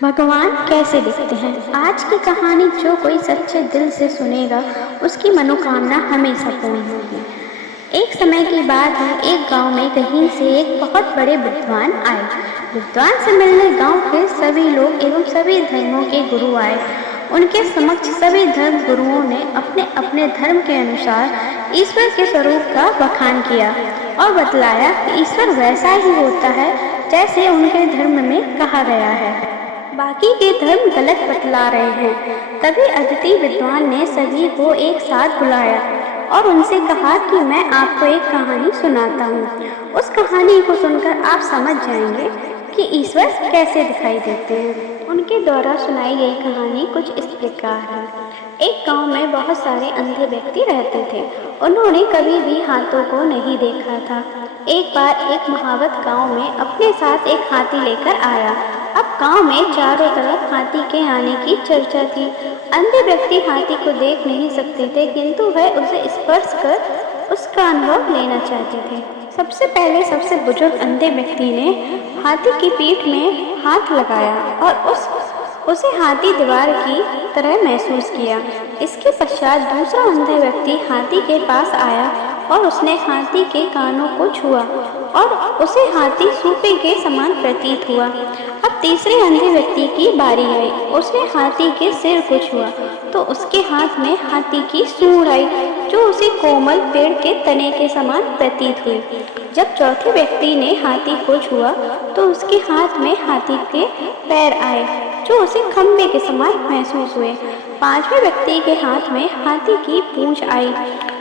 भगवान कैसे दिखते हैं? आज की कहानी जो कोई सच्चे दिल से सुनेगा उसकी मनोकामना हमेशा पूर्ण होगी। एक समय की बात है, एक गांव में कहीं से एक बहुत बड़े विद्वान आए। विद्वान से मिलने गांव के सभी लोग एवं सभी धर्मों के गुरु आए। उनके समक्ष सभी धर्म गुरुओं ने अपने अपने धर्म के अनुसार ईश्वर के स्वरूप का बखान किया और बतलाया कि ईश्वर वैसा ही होता है जैसे उनके धर्म में कहा गया है। बाकी के धर्म गलत बतला रहे हैं। तभी अदिति विद्वान ने सभी को एक साथ बुलाया और उनसे कहा कि मैं आपको एक कहानी सुनाता हूँ। उस कहानी को सुनकर आप समझ जाएंगे कि ईश्वर कैसे दिखाई देते हैं। उनके द्वारा सुनाई गई कहानी कुछ इस प्रकार है। एक गांव में बहुत सारे अंधे व्यक्ति रहते थे। उन्होंने कभी भी हाथों को नहीं देखा था। एक बार एक महावत गांव में अपने साथ एक हाथी लेकर आया। अब गांव में चारों तरफ हाथी के आने की चर्चा थी। अंधे व्यक्ति हाथी को देख नहीं सकते थे, किंतु वह उसे स्पर्श कर उसका अनुभव लेना चाहते थे। सबसे पहले सबसे बुजुर्ग अंधे व्यक्ति ने हाथी की पीठ में हाथ लगाया और उसे हाथी दीवार की तरह महसूस किया। इसके पश्चात दूसरा अंधा व्यक्ति हाथी के पास आया और उसने हाथी के कानों को छुआ और उसे हाथी सूपे के समान प्रतीत हुआ। अब तीसरे अंधे व्यक्ति की बारी आई। उसने हाथी के सिर को छुआ तो उसके हाथ में हाथी की सूंड आई जो उसे कोमल पेड़ के तने के समान प्रतीत हुई। जब चौथे व्यक्ति ने हाथी को छुआ तो उसके हाथ में हाथी के पैर आए जो उसे खंबे के समान महसूस हुए। पांचवें व्यक्ति के हाथ में हाथी की पूंछ आई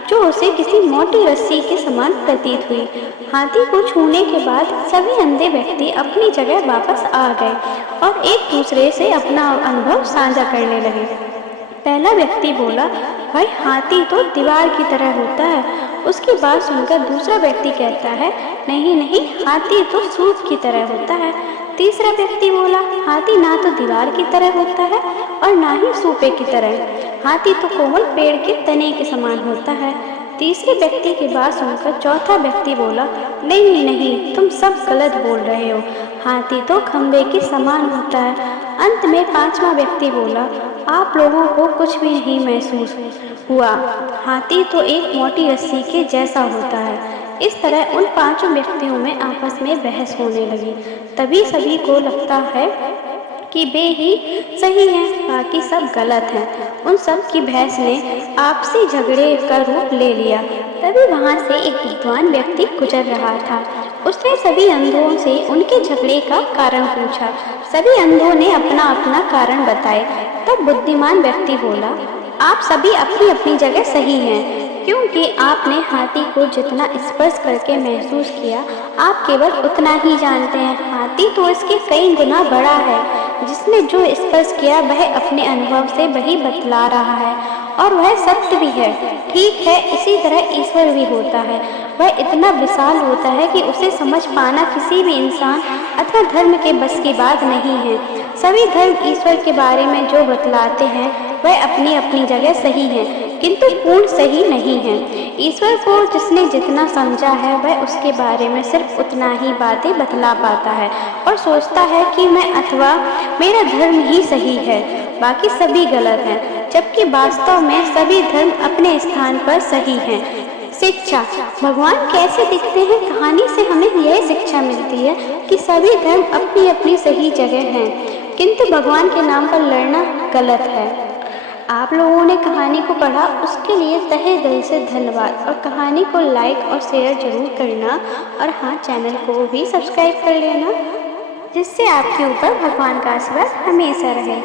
जो उसे किसी मोटी रस्सी के समान प्रतीत हुई। हाथी को छूने के बाद सभी अंधे व्यक्ति अपनी जगह वापस आ गए और एक दूसरे से अपना अनुभव साझा करने लगे। पहला व्यक्ति बोला, भाई हाथी तो दीवार की तरह होता है। उसकी बात सुनकर दूसरा व्यक्ति कहता है, नहीं नहीं, हाथी तो सूप की तरह होता है। तीसरा व्यक्ति बोला, हाथी ना तो दीवार की तरह होता है और ना ही सूपे की तरह। हाथी तो कोमल पेड़ के तने के समान होता है। तीसरे व्यक्ति की बात सुनकर चौथा व्यक्ति बोला, नहीं नहीं, तुम सब गलत बोल रहे हो। हाथी तो खंबे के समान होता है। अंत में पांचवा व्यक्ति बोला, आप लोगों को कुछ भी नहीं महसूस हुआ। हाथी तो एक मोटी रस्सी के जैसा होता है। इस तरह उन पांचों व्यक्तियों में आपस में बहस होने लगी। तभी सभी को लगता है कि वे ही सही हैं, बाकी सब गलत हैं। उन सब की बहस ने आपसी झगड़े का रूप ले लिया। तभी वहां से एक विद्वान व्यक्ति गुजर रहा था। उसने सभी अंधों से उनके झगड़े का कारण पूछा। सभी अंधों ने अपना अपना कारण बताए। तब बुद्धिमान व्यक्ति बोला, आप सभी अपनी अपनी जगह सही हैं, क्योंकि आपने हाथी को जितना स्पर्श करके महसूस किया आप केवल उतना ही जानते हैं। हाथी तो इसके कई गुना बड़ा है। जिसने जो स्पर्श किया वह अपने अनुभव से वही बतला रहा है और वह सत्य भी है। ठीक है, इसी तरह ईश्वर भी होता है। वह इतना विशाल होता है कि उसे समझ पाना किसी भी इंसान अथवा धर्म के बस की बात नहीं है। सभी धर्म ईश्वर के बारे में जो बतलाते हैं वह अपनी अपनी जगह सही है, किंतु पूर्ण सही नहीं है। ईश्वर को जिसने जितना समझा है वह उसके बारे में सिर्फ उतना ही बातें बतला पाता है और सोचता है कि मैं अथवा मेरा धर्म ही सही है, बाकी सभी गलत हैं, जबकि वास्तव में सभी धर्म अपने स्थान पर सही हैं। शिक्षा। भगवान कैसे दिखते हैं कहानी से हमें यह शिक्षा मिलती है कि सभी धर्म अपनी अपनी सही जगह हैं, किंतु भगवान के नाम पर लड़ना गलत है। आप लोगों ने कहानी को पढ़ा, उसके लिए तहे दिल से धन्यवाद और कहानी को लाइक और शेयर जरूर करना और हाँ, चैनल को भी सब्सक्राइब कर लेना, जिससे आपके ऊपर भगवान का आशीर्वाद हमेशा रहे।